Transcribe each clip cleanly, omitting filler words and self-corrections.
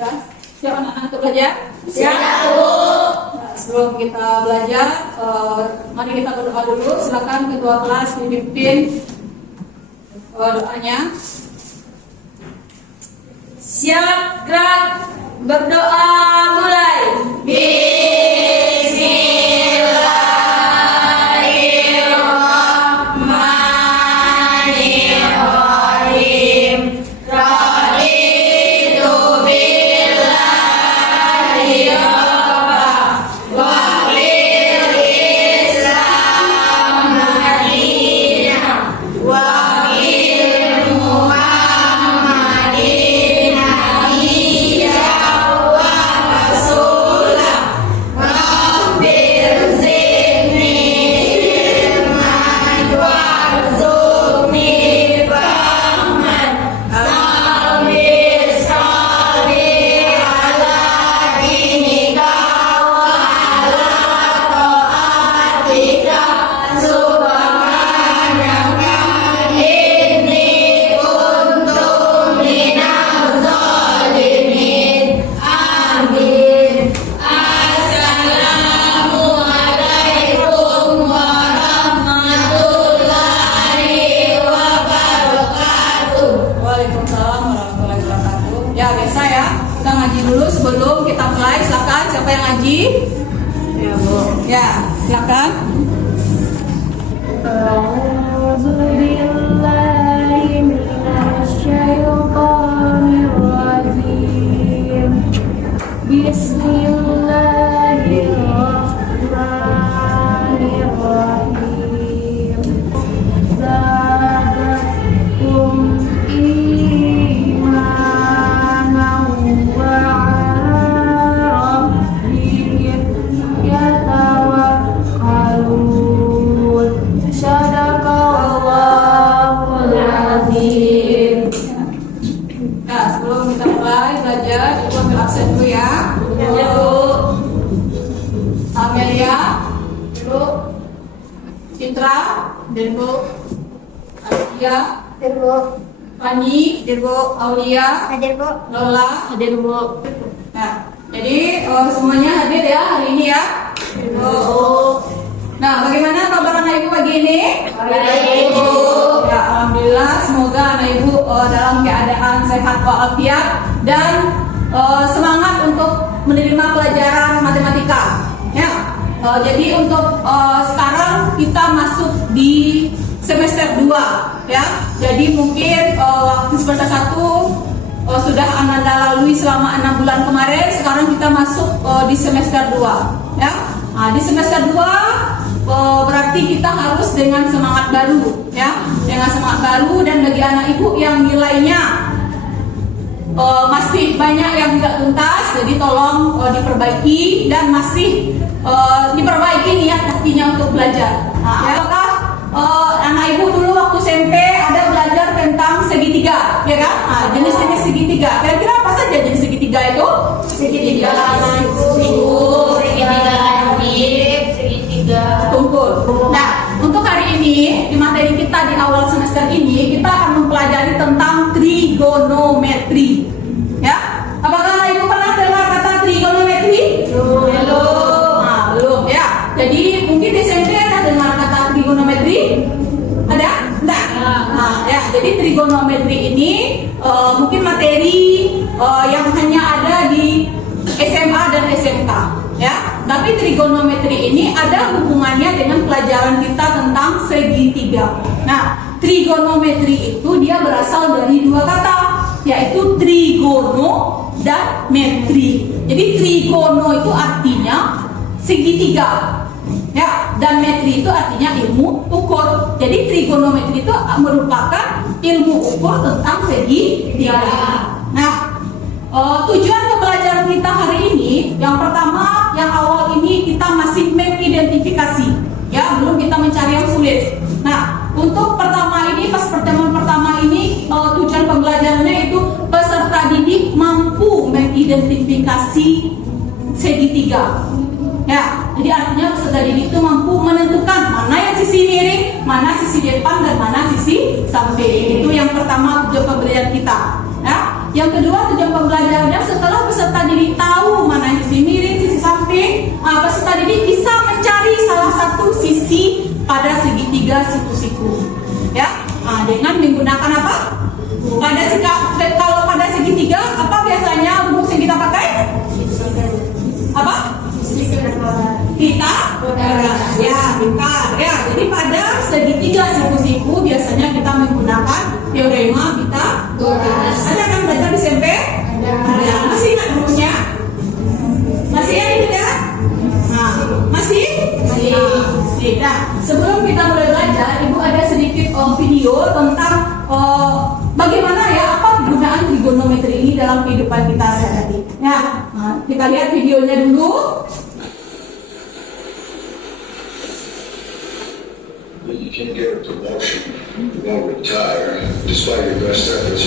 Ya, siap anak-anak untuk belajar? Siap, Bu. Nah, sebelum kita belajar, mari kita berdoa dulu. Silakan ketua kelas dipimpin doanya. Siap, gerak, berdoa, mulai. Bismillahirrahmanirrahim. Raditu billahi rabban wa bil Islam madinah wa bil Muhammadin nabiyyan wa rasulah. Rabbir zidni ilman warzuqni fahman. Salli salli ala dinika wa ala taatika subhanaka inni kuntu minaz zalimin. Amin. Assalamualaikum warahmatullahi wabarakatuh. Waalaikumsalam warahmatullahi wabarakatuh. Ya, biasa ya. Kita ngaji dulu sebelum kita mulai. Silakan, siapa yang ngaji? Ya, Bu. Ya, silakan. A'udzu billahi minasy syaithanir rajim. Bismillahirrahmanirrahim. Zadakum imanan wa 'ala rabbihim yatawakkalun. Sadaqallahul azim. Nah, sebelum kita mulai belajar, Ibu ambil absen dulu ya. Ya, Bu. Amelia, dulu. Citra, dulu. Alia, Hadir, Bu. Fani, dulu. Aulia, Hadir, Bu. Lola, Hadir, Bu. Nah, jadi semuanya hadir ya hari ini ya. Nah, bagaimana kabar anak ibu pagi ini? Baik, Bu. Ya, alhamdulillah. Semoga anak ibu dalam keadaan sehat walafiat dan semangat untuk menerima pelajaran matematika. Ya, jadi untuk sekarang kita masuk di semester 2 ya. Jadi mungkin waktu semester 1 sudah Anda lalui selama 6 bulan kemarin. Sekarang kita masuk di semester 2 ya. Nah, di semester 2 berarti kita harus dengan semangat baru ya. Dengan semangat baru, dan bagi anak ibu yang nilainya masih banyak yang tidak tuntas, jadi tolong diperbaiki dan masih diperbaiki niat hatinya untuk belajar. Nah, ya, apakah anak ibu dulu waktu SMP ada belajar tentang segitiga, ya kan? Nah, jenis-jenis segitiga. Kira-kira apa saja jenis segitiga itu? Segitiga sempit, segitiga langit, segitiga Tumpul. Nah, untuk hari ini di materi kita di awal semester ini kita akan mempelajari tentang trigonometri. Ya, apakah anak ibu pernah dengar kata trigonometri? Belum. Nah, belum ya. Jadi mungkin di SMP ada dengar kata trigonometri? Ada? Enggak. Nah, ya. Jadi trigonometri ini mungkin materi yang hanya ada di SMA dan SMK. Ya, tapi trigonometri ini ada hubungannya dengan pelajaran kita tentang segitiga. Nah, trigonometri itu dia berasal dari dua kata, yaitu trigono dan metri. Jadi trigono itu artinya segitiga, ya, dan metri itu artinya ilmu ukur. Jadi trigonometri itu merupakan ilmu ukur tentang segitiga. Nah, tujuan pembelajaran kita hari ini, yang pertama, yang awal ini kita masih mengidentifikasi, ya, belum kita mencari yang sulit. Nah, untuk pertama ini, pas pertemuan pertama ini, tujuan pembelajarannya itu peserta didik mampu mengidentifikasi segitiga. Ya, jadi artinya peserta didik itu mampu menentukan mana yang sisi miring, mana sisi depan, dan mana sisi samping. Itu yang pertama tujuan pembelajaran kita. Ya, Yang kedua, tujuan pembelajarannya setelah peserta didik tahu mana sisi miring, sisi samping, peserta didik bisa mencari salah satu sisi pada segitiga siku-siku. Ya, dengan menggunakan apa? Kalau pada segitiga, apa biasanya rumus yang kita pakai? Apa? Kita ya, pintar ya. Jadi pada segitiga siku-siku biasanya kita menggunakan teorema Pythagoras. Ada kan belajar di SMP? Ada. Masih ingat rumusnya? Masih ya tidak? Nah, masih? Masih. Nah, sebelum kita mulai belajar, Ibu ada sedikit video tentang bagaimana ya apa penggunaan trigonometri ini dalam kehidupan kita sehari-hari. Ya, kita lihat videonya dulu. You can't get a promotion, you won't retire, despite your best efforts.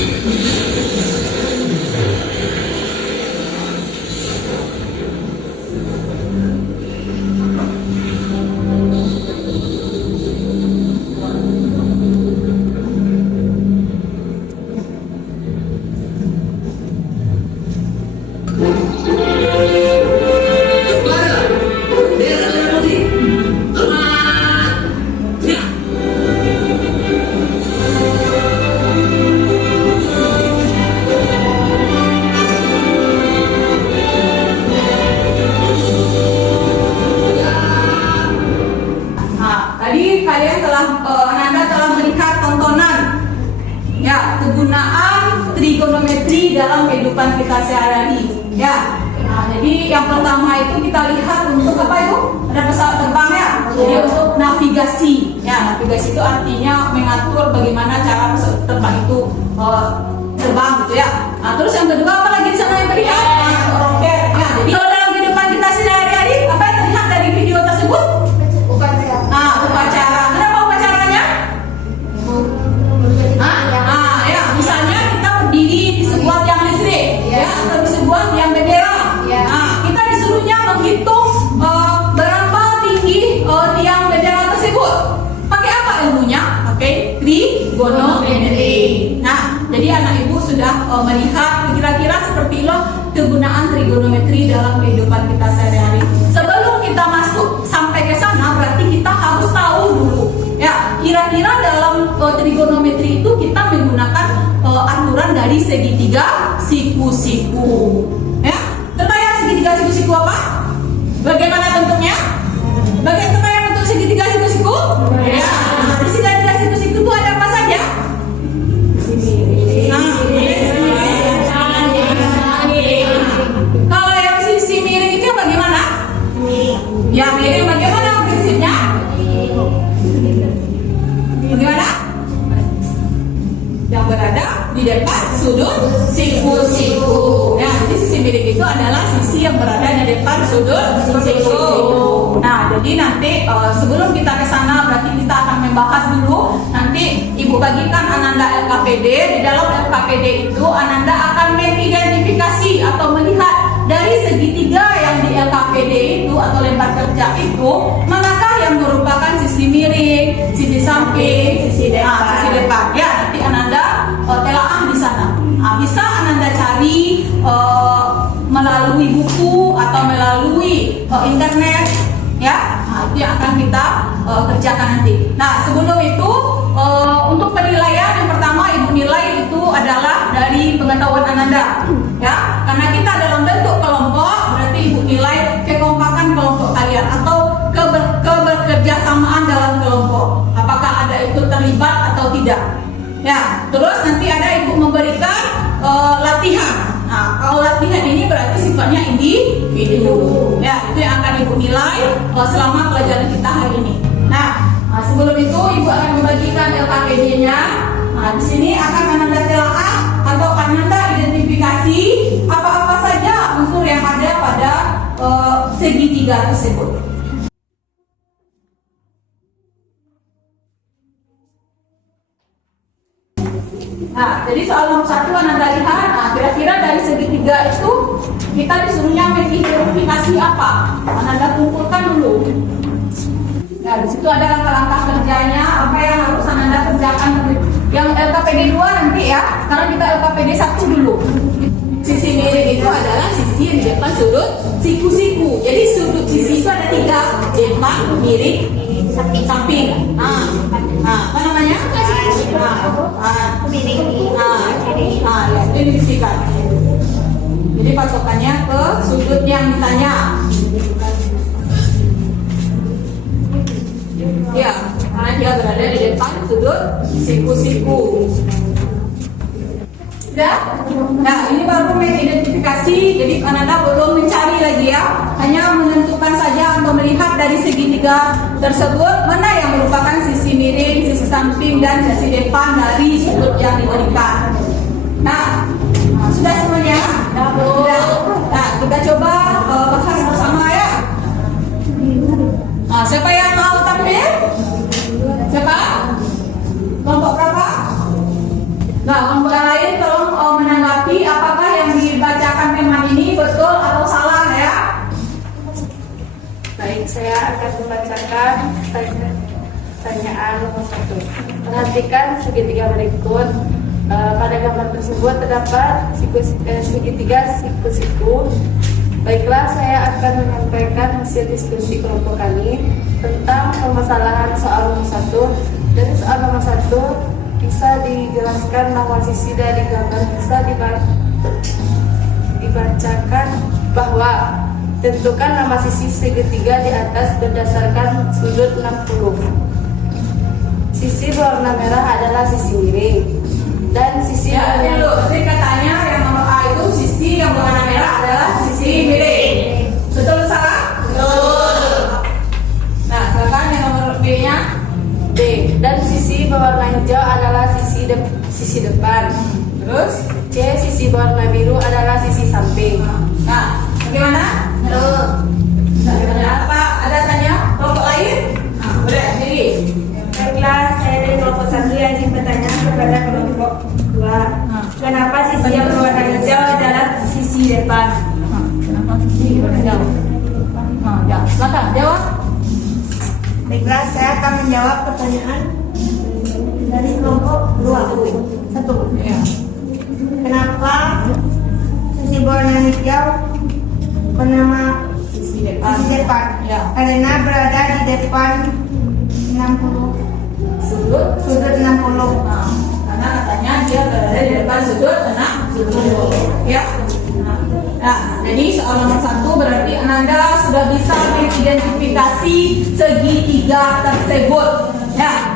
Tadi kalian Ananda telah melihat tontonan ya kegunaan trigonometri dalam kehidupan kita sehari-hari ya. Jadi yang pertama itu kita lihat untuk apa itu? Ada pesawat terbang ya. Jadi untuk navigasi ya, navigasi itu artinya mengatur bagaimana cara pesawat terbang itu terbang gitu ya. Terus yang kedua apa lagi di sana yang terlihat? Roket ya. Jadi kalau dalam kehidupan kita sehari-hari apa yang terlihat dari video tersebut? Upacara. Kenapa upacaranya? Ya, misalnya kita berdiri di sebuah tiang listrik, ya, atau di sebuah tiang bendera. Kita disuruhnya menghitung berapa tinggi tiang bendera tersebut. Pakai apa ilmunya? Pakai trigonometri. Nah, jadi anak ibu sudah melihat kira-kira seperti itu kegunaan trigonometri dalam kehidupan kita sehari-hari. Sebelum kita masuk sampai ke sana, berarti kita harus tahu dulu ya kira-kira dalam trigonometri itu kita menggunakan aturan dari segitiga siku-siku ya. Terbayang segitiga siku-siku apa? Bagaimana bentuknya? Bagaimana bentuk segitiga siku-siku? Ya, di segitiga siku-siku itu ada apa saja? Kalau yang sisi miring itu bagaimana? Ya, miring bagaimana prinsipnya? Bagaimana? Yang berada di depan sudut siku-siku. Ya, jadi sisi miring itu adalah sisi yang berada di depan sudut siku. Nah, jadi nanti sebelum kita ke sana berarti kita akan membahas dulu. Nanti Ibu bagikan Ananda LKPD. Di dalam LKPD itu Ananda akan mengidentifikasi atau melihat dari segitiga yang di LKPD itu atau lembar kerja itu manakah yang merupakan sisi miring, sisi samping, sisi depan. Ya, nanti Ananda telaah di sana. Bisa Ananda cari melalui buku atau melalui internet ya. Itu yang akan kita kerjakan nanti. Nah, sebelum itu untuk penilaian yang pertama Ibu nilai itu adalah dari pengetahuan Ananda ya. Karena kita dalam bentuk kelompok, berarti Ibu nilai kekompakan kelompok kalian atau keberkerjasamaan dalam kelompok. Apakah ada ikut terlibat atau tidak? Ya, terus nanti ada Ibu memberikan latihan. Nah, kalau latihan ini berarti sifatnya individu. Ya, itu yang akan Ibu nilai selama pelajaran kita hari ini. Nah, sebelum itu Ibu akan membagikan LKPD-nya. Nah, di sini akan Ananda telaah atau Ananda identifikasi apa-apa saja unsur yang ada pada segitiga tersebut. Nah, jadi soal nomor 1 Ananda lihat, kira-kira dari segitiga itu kita disuruhnya mengidentifikasi apa? Ananda kumpulkan dulu. Nah, di situ ada langkah-langkah kerjanya, apa yang harus Ananda kerjakan. Yang LKPD 2 nanti ya. Sekarang kita LKPD 1 dulu. sudut siku-siku. Jadi sudut sisi itu ada 3, depan, kiri, samping. Apa namanya? Ya, itu dibisikan. Jadi patokannya ke sudut yang ditanya. Ya, karena dia berada di depan sudut siku-siku. Nah, ini baru mengidentifikasi. Jadi Anda belum mencari lagi ya, hanya menentukan saja atau melihat dari segitiga tersebut mana yang merupakan sisi miring, sisi samping, dan sisi depan dari sudut yang diberikan. Nah, sudah semuanya? Sudah. Nah, kita coba bahas bersama ya. Nah, siapa yang mau tampil? Siapa? Kelompok berapa? Nah, kelompok yang lain tolong menanggapi apakah yang dibacakan teman ini betul atau salah ya. Baik, saya akan membacakan pertanyaan nomor 1. Perhatikan segitiga berikut. Pada gambar tersebut terdapat segitiga siku-siku. Baiklah, saya akan menyampaikan hasil diskusi kelompok kami tentang permasalahan soal nomor 1. Dari soal nomor 1 bisa dijelaskan bahwa sisi dari gambar bisa dibacakan bahwa tentukan nama sisi segitiga di atas berdasarkan sudut 60. Sisi berwarna merah adalah sisi miring dan sisi Ya, dulu. Jadi katanya yang nomor A itu sisi yang berwarna merah adalah sisi miring. Betul atau salah? Betul. Nah, silakan yang nomor B-nya. D, dan sisi berwarna hijau adalah sisi depan. Terus? C, sisi berwarna biru adalah sisi samping. Nah, bagaimana? Nah, apa? Ada tanya kelompok lain? Nah, boleh jadi. Baiklah, saya dari kelompok 1 yang ingin bertanya kepada kelompok 2. Kenapa sisi yang berwarna hijau adalah sisi depan? Kenapa sisi berwarna hijau? Ya, silakan jawab. Baiklah, saya akan menjawab pertanyaan dari kelompok 2. 1. Ya. Kenapa sisi berwarna hijau bernama Sisi depan. sisi depan? Ya. Karena berada di depan 60 Sudut. sudut 60. Nah, karena katanya dia berada di depan sudut 60. Ya. Nah, jadi soal nomor 1 berarti Ananda sudah bisa mengidentifikasi segitiga tersebut. Ya.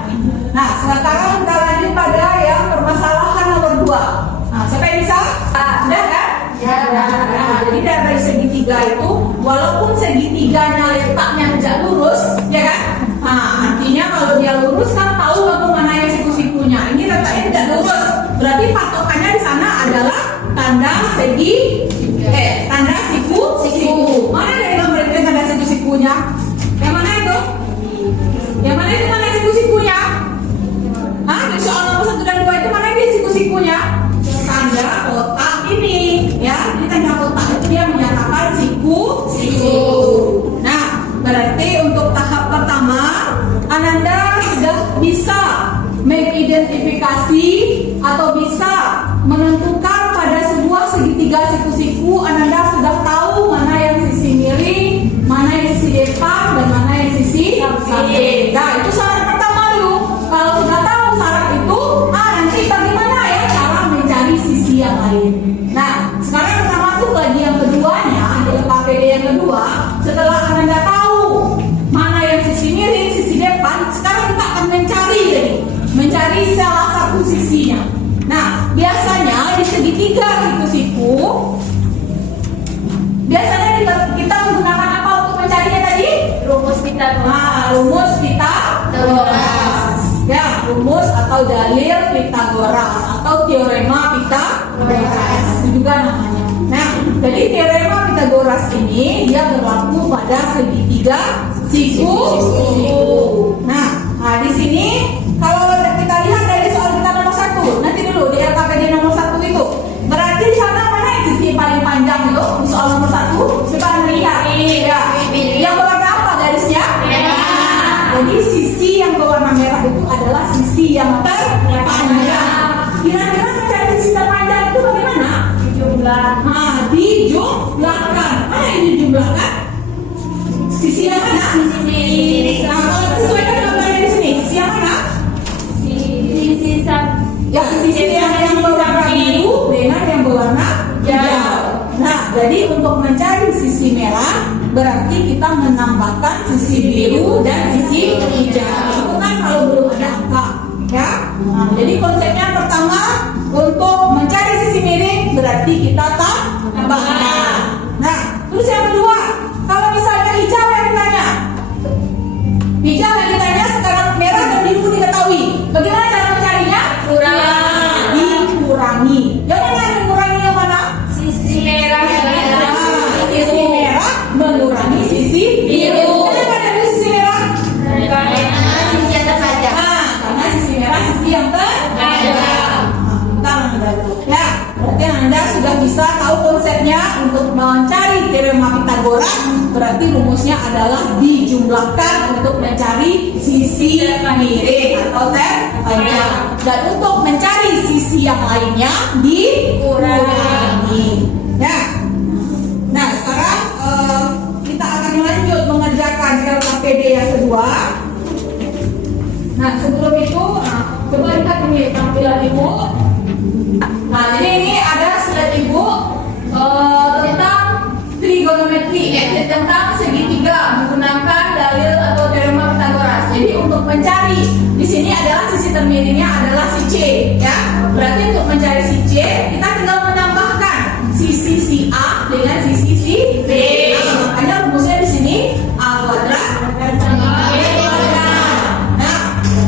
Nah, sekarang kita lanjut pada yang permasalahan nomor 2. Nah, siapa yang bisa? Sudah kan? Ya. Nah, jadi dari segitiga itu, walaupun segitiganya letaknya tidak lurus, ya kan? Nah, artinya kalau dia lurus kan tahu kamu mana yang siku-sikunya. Ini letaknya tidak lurus, berarti patokannya di sana adalah tanda tanda siku. Mana dari gambar itu tanda siku-sikunya? Yang mana itu? Yang mana itu tanda siku-sikunya? Di soal nomor 1 dan 2 itu mana dia siku-sikunya? Tanda kotak ini, ya. Ini tanda kotak itu dia menyatakan siku. Nah, berarti untuk tahap pertama Ananda sudah bisa mengidentifikasi atau bisa menentukan pada sebuah segitiga siku-siku. Ananda sudah tahu mana yang sisi miring, mana yang sisi depan, dan mana yang sisi samping. Nah, itu syarat pertama dulu. Kalau sudah tahu syarat itu, nanti bagaimana ya cara mencari sisi yang lain. Nah, sekarang kita masuk lagi yang keduanya, di KPD yang kedua. Setelah Ananda tahu mana yang sisi miring, sisi depan, sekarang kita akan mencari salah satu sisinya. Nah, biasanya di segitiga siku-siku, biasanya kita menggunakan apa untuk mencarinya tadi? Rumus Pythagoras. Nah, rumus Pythagoras. Ya, rumus atau dalil Pythagoras atau teorema Pythagoras. Itu juga namanya. Nah, jadi teorema Pythagoras ini dia berlaku pada segitiga siku. Nah, di sini kalau kita lihat dari soal kita nomor 1, nanti dulu di LKPD nomor 1 itu, berarti di sana mana yang sisi paling panjang itu di soal nomor 1? Coba Anda lihat. Ya, yang berwarna apa garisnya? Merah. Jadi sisi yang berwarna merah itu adalah sisi yang terpanjang. Kira-kira mencari sisi terpanjang itu bagaimana? Dijumlahkan. dijumlahkan sisi yang mana? Nah, kalau sesuaikan gambarnya di sini, sisi yang mana? Ya, sisi yang berwarna biru dengan yang berwarna hijau. Nah, jadi untuk mencari sisi merah berarti kita menambahkan sisi biru dan sisi hijau. Itu kan kalau belum ada angka, ya. Nah, jadi konsepnya pertama untuk mencari sisi miring berarti kita tambahkan. Nah, terus yang kedua, kalau misalnya hijau yang ditanya sekarang merah dan biru diketahui. Bagaimana cara mencarinya? Dikurangi. Yang mana mengurangi yang mana? Sisi merah. Sisi merah mengurangi sisi biru. Kenapa ada sisi merah? Sisi yang terpanjang. Karena sisi merah sisi yang terpanjang. Ya, berarti Anda sudah bisa tahu konsepnya untuk mencari teorema Pythagoras. Berarti rumusnya adalah dijumlahkan untuk mencari sisi miring atau terpanjang. Dan untuk mencari sisi yang lainnya dikurangi. Ya. Nah, sekarang kita akan lanjut mengerjakan LKPD yang kedua. Nah, sebelum itu, coba lihat ini tampilan Ibu. Nah, jadi ini ada slide Ibu tentang trigonometri, tentang segitiga menggunakan dalil atau teorema Pythagoras. Jadi untuk mencari di sini adalah sisi termiringnya adalah si C, ya. Berarti untuk mencari si C kita tinggal menambahkan sisi si A dengan sisi si B. Nah, makanya rumusnya di sini A kuadrat B kuadrat. Nah,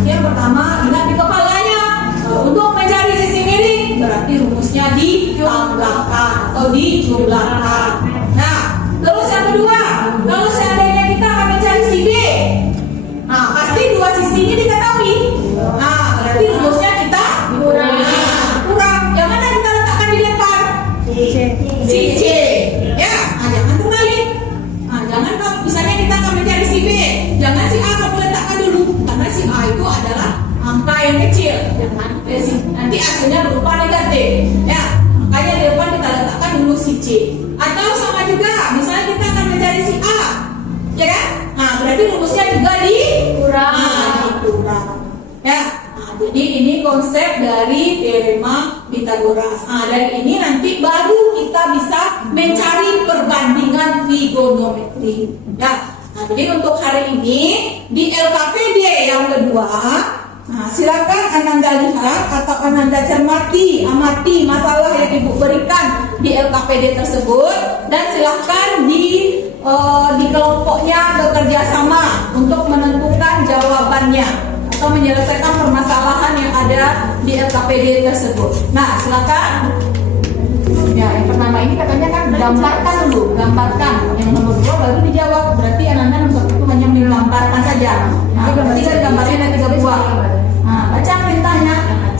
yang pertama ingat di kepalanya untuk mencari sisi miring berarti rumusnya ditambahkan atau dijumlahkan. Nah, terus yang kedua, kalau seandainya kita akan mencari si B, nah pasti dua sisi ini diketahui. Nah, berarti rumusnya kita kurang. Yang mana kita letakkan di depan? Si C. Ya, jangan terbalik. Jangan kalau misalnya kita akan mencari si B, jangan si A kamu letakkan dulu, karena si A itu adalah angka yang kecil. Jangan nanti hasilnya berupa negatif. Ya, makanya di depan kita letakkan dulu si C. Atau sama juga, misalnya kita akan mencari si A, ya kan? Nah, berarti rumusnya juga dikurang. Ya, nah, jadi ini konsep dari teorema Pythagoras. Nah, dari ini nanti baru kita bisa mencari perbandingan trigonometri. Ya, nah, jadi untuk hari ini di LKPD yang kedua. Nah, silakan Ananda lihat atau Ananda amati masalah yang Ibu berikan di LKPD tersebut dan silakan di kelompoknya bekerja sama untuk menentukan jawabannya atau menyelesaikan permasalahan yang ada di LKPD tersebut. Nah, silakan. Ya, yang pertama ini katanya kan gambarkan dulu, Yang nomor 2 baru dijawab. Berarti Ananda nomor 1 itu hanya menggambarkan saja. Nah, berarti kan gambarnya ada 3 buah. Nah, baca perintahnya.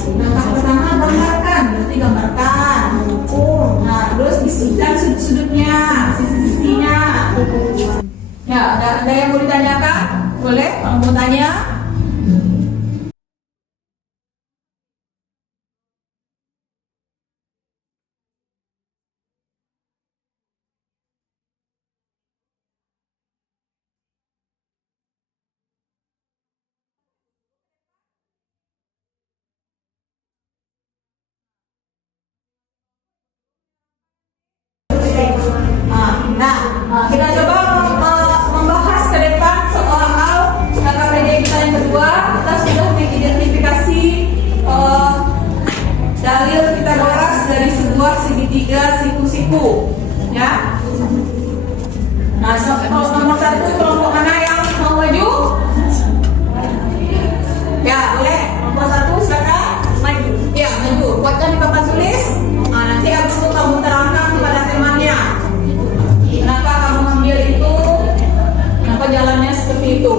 Langkah pertama gambarkan, berarti gambarkan. Nah, terus disebutkan sudut-sudutnya, sisi-sisinya. Ya, ada yang mau ditanyakan? Boleh, kalau mau tanya. Kita coba membahas ke depan soal LKPD kita yang kedua. Kita sudah mengidentifikasi dalil Pythagoras dari sebuah segitiga siku-siku, ya. Nah, kalau nomor 1 kelompok mana yang mau maju? Ya, boleh. Nomor 1 silakan maju. Ya, maju. Buatkan di papan tulis. Nah, nanti aku kamu terangkan kepada temannya. Kenapa kamu ambil itu? Kenapa jalannya seperti itu?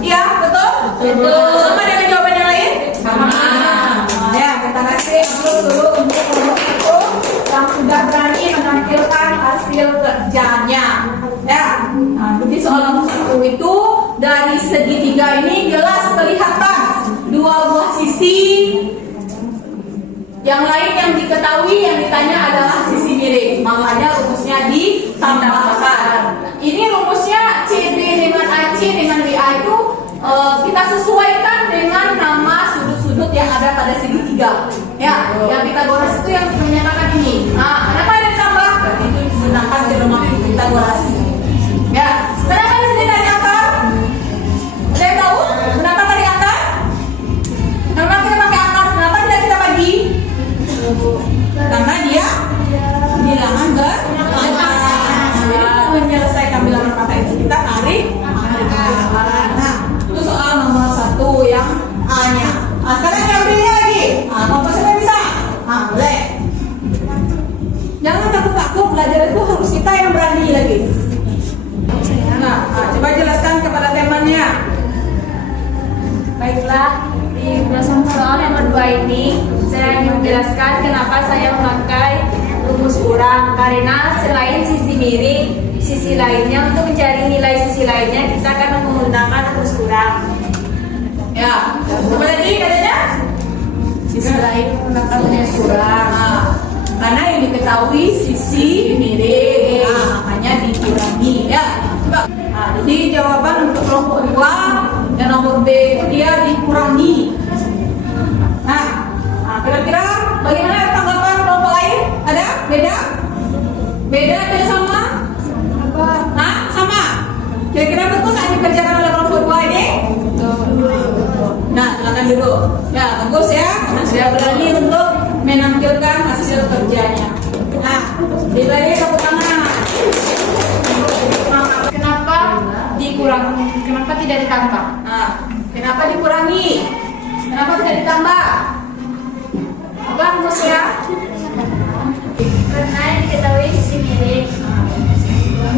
Iya, betul? Betul. Sama dengan jawaban yang lain? Sama. Ya, kita kasih dulu untuk kelompok itu yang sudah berani menampilkan hasil kerjanya. Ya, nah, jadi soal nomor 1 itu dari segitiga ini jelas kelihatan dua buah sisi Yang lain yang diketahui yang ditanya adalah sisi miring. Makanya rumusnya ditambahkan. Ini rumusnya CD dengan AC dengan WA itu kita sesuaikan dengan nama sudut-sudut yang ada pada segitiga. Ya, yang Pitagoras itu yang menyatakan ini. Nah, kenapa ada ditambah? Itu digunakan teorema Pitagoras. Ya, kenapa di sini dari akar? Ada yang tahu? Kenapa dari akar? Kenapa kita pakai akar? Kenapa tidak kita bagi? Karena dia bilangan jadi untuk menyelesaikan bilangan kata itu kita tarik akar. Nah, itu soal nomor 1 yang A-nya. Nah, sekarang yang B lagi. Nah, nomor siapa bisa? Nah, boleh. Jangan takut-takut, belajar itu harus kita yang berani lagi. Nah, coba jelaskan kepada temannya. Baiklah, di soal nomor 2 ini saya ingin menjelaskan kenapa saya memakai rumus kurang. Karena selain sisi miring, sisi lainnya untuk mencari nilai sisi lainnya kita akan menggunakan rumus kurang. Ya, coba lagi katanya. Sisi lain menggunakan rumus kurang. Nah, karena yang diketahui sisi miring, nah, makanya dikurangi. Ya, coba. Nah, jadi jawaban untuk kelompok 2 dan nomor B itu dia dikurangi. Nah, kira-kira bagaimana tanggapan kelompok lain? Ada? Beda? Beda atau sama? Nah, sama. Kira-kira betul nggak dikerjakan oleh kelompok 2 ini? Nah, silakan duduk. Ya, bagus ya. Nah, sudah berani untuk menampilkan hasil kerjanya. Nah, dimulai tepuk tangan. Kenapa dikurangi? Kenapa tidak ditambah? Nah, kenapa dikurangi? Kenapa tidak ditambah? Apa rumusnya? Karena yang diketahui sisi miring,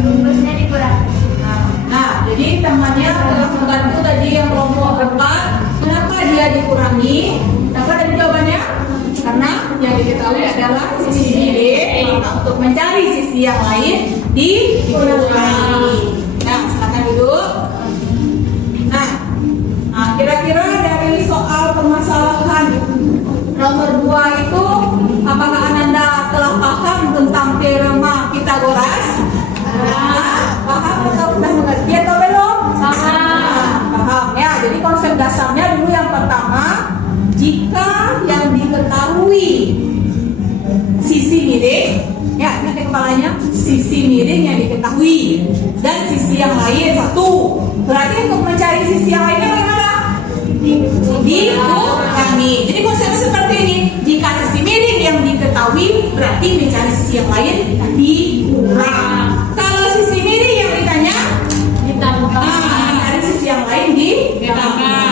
rumusnya dikurangi. Nah, jadi temannya telah membantu tadi yang kelompok 4. Kenapa dia dikurangi? Apa tadi jawabannya? Karena yang diketahui adalah sisi miring. Maka untuk mencari sisi yang lain dikurangi. Nah, silakan duduk. Nah, kira-kira dari soal permasalahan nomor 2 itu, apakah Ananda telah paham tentang teorema Pitagoras? Paham atau sudah mengerti atau belum? Paham ya. Jadi konsep dasarnya dulu yang pertama, jika yang diketahui sisi miring, ya ingat kepalanya, sisi miring yang diketahui dan sisi yang lain satu. Berarti untuk mencari sisi yang lainnya bagaimana? Dikurangi. Jadi konsepnya seperti ini. Jika sisi miring yang diketahui, berarti mencari sisi yang lain dikurang. Kalau sisi miring yang ditanya, ditambah. Mencari sisi yang lain ditambah.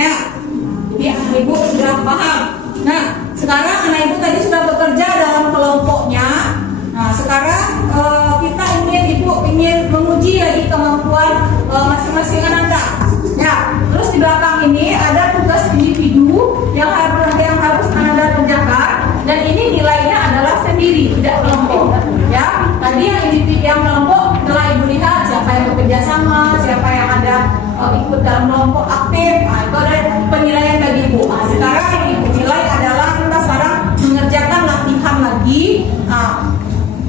Ya, jadi ibu sudah paham. Nah, sekarang anak ibu tadi sudah bekerja dalam kelompoknya. Nah, sekarang kita ingin menguji lagi kemampuan masing-masing Ananda. Ya, terus di belakang ini ada tugas individu yang harus Ananda kerjakan, dan ini nilainya adalah sendiri, tidak kelompok. Ya, tadi yang individu yang kelompok telah ibu lihat siapa yang bekerja sama, siapa yang ada ikut dalam kelompok aktif. Nah, itu ada penilaian bagi ibu. Nah, sekarang yang ibu nilai adalah kita sekarang mengerjakan latihan lagi. Nah,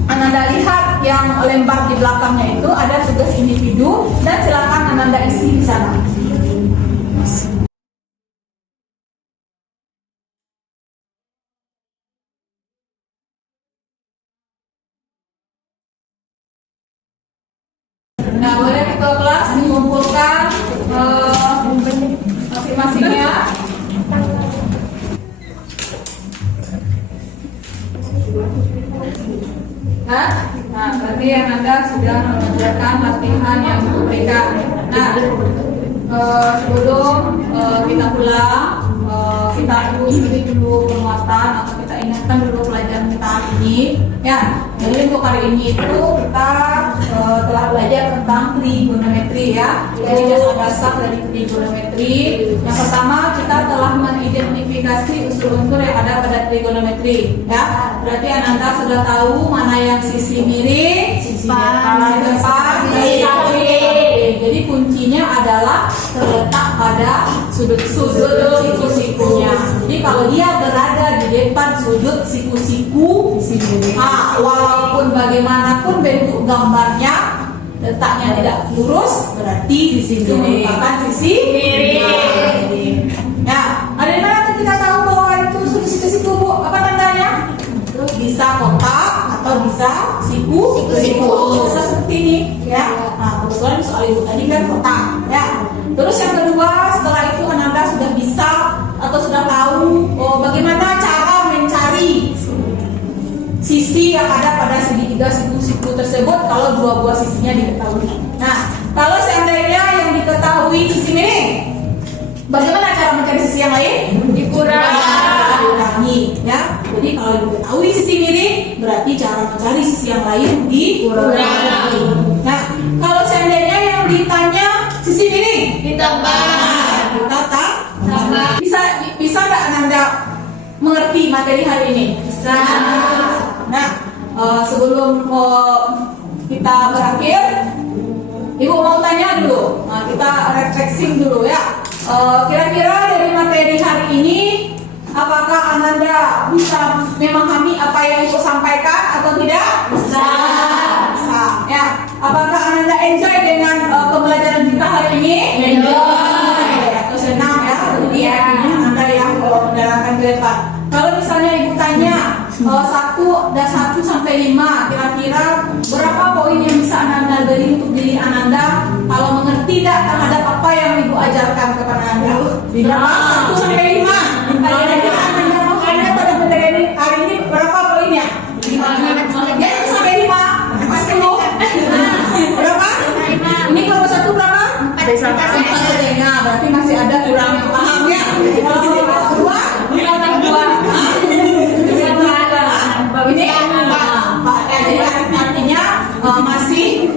Ananda lihat yang lembar di belakangnya itu ada tugas individu, dan silakan Ananda isi di sana. Nah, boleh ketua kelas mengumpulkan masing-masingnya. Nah, berarti yang Anda sudah mengerjakan latihan yang diberikan. Nah, sebelum kita pulang, kita ikuti dulu penguatan atau kita ingatkan dulu pelajaran kita hari ini. Ya, jadi untuk hari ini itu kita telah belajar tentang trigonometri ya. Jadi dasar-dasar dari trigonometri. Yang pertama kita telah mengidentifikasi unsur-unsur yang ada pada trigonometri. Ya, berarti Ananda sudah tahu mana yang sisi miring, sisi depan, sisi samping. Jadi kuncinya adalah terletak pada sudut-sudut siku-sikunya. Jadi kalau dia berada di depan sudut siku-siku, walaupun bagaimanapun bentuk gambarnya letaknya tidak lurus, berarti itu merupakan sisi miring. Ya, ada di mana kita tahu bahwa itu sudut siku-siku, Bu? Apa tandanya? Bisa kotak atau bisa siku. Bisa seperti ini, ya. Nah, kebetulan soal ibu tadi kan kotak, ya. Terus yang kedua, setelah itu Ananda sudah bisa atau sudah tahu bagaimana cara mencari sisi yang ada pada segitiga siku-siku tersebut kalau dua buah sisinya diketahui. Nah, kalau seandainya yang diketahui sisi miring, bagaimana cara mencari sisi yang lain? Dikurangi, ya. Jadi kalau diketahui sisi miring, berarti cara mencari sisi yang lain dikurangi. Nah, kalau seandainya yang ditanya sisi miring, Ditambah. kita tambah. Bisa nggak Ananda mengerti materi hari ini? Bisa. Nah, sebelum kita berakhir, Ibu mau tanya dulu. Nah, kita refreshing dulu ya. Kira-kira dari materi hari ini, apakah Ananda bisa memahami apa yang Ibu sampaikan atau tidak? Bisa. Bisa. Ya. Apakah Ananda enjoy dengan pembelajaran kita hari ini? Enjoy. Atau senang ya? Jadi ini Ananda yang menjalankan ke depan. Kalau misalnya Ibu tanya 1 sampai 5, kira-kira berapa poin yang bisa Ananda beri untuk diri Ananda kalau mengerti tidak terhadap apa yang Ibu ajarkan kepada Ananda? Berapa? 1 sampai 5. Kira-kira Ananda pada materi hari ini berapa poinnya? 5. Ya, 1 sampai 5. Pas 10. Berapa? Ini kalau 1 berapa? 4,5. Berarti masih ada kurang yang paham ya. Kalau 2? Ini artinya masih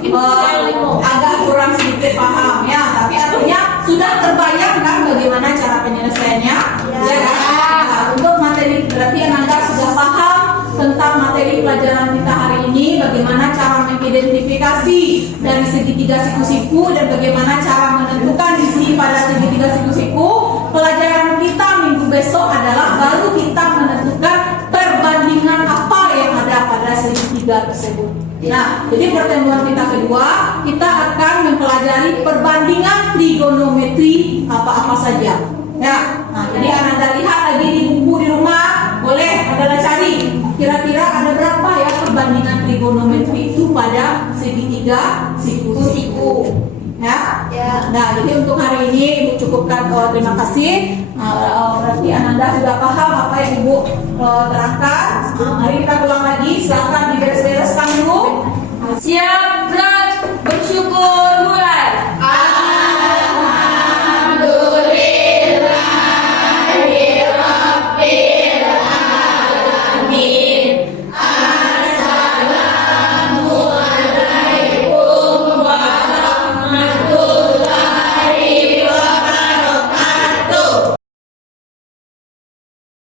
agak kurang sedikit paham ya, tapi artinya sudah terbayang kan bagaimana cara penyelesaiannya ya kan? Nah, untuk materi berarti Ananda sudah paham tentang materi pelajaran kita hari ini, bagaimana cara mengidentifikasi dari segitiga siku-siku dan bagaimana cara menentukan sisi pada segitiga siku-siku. Pelajaran kita minggu besok adalah baru kita menentukan perbandingan apa yang ada pada segitiga tersebut. Nah, jadi pertemuan kita kedua, kita akan mempelajari perbandingan trigonometri apa-apa saja. Ya, nah, jadi Ananda lihat lagi di buku di rumah, boleh Anda cari. Kira-kira ada berapa ya perbandingan trigonometri itu pada segitiga siku-siku. Ya. Nah, jadi untuk hari ini Ibu cukupkan. Terima kasih. Berarti Ananda sudah paham apa yang Ibu terangkan. Mari kita ulang lagi. Silakan diberes-bereskan dulu. Siap, gerak, bersyukur mulai.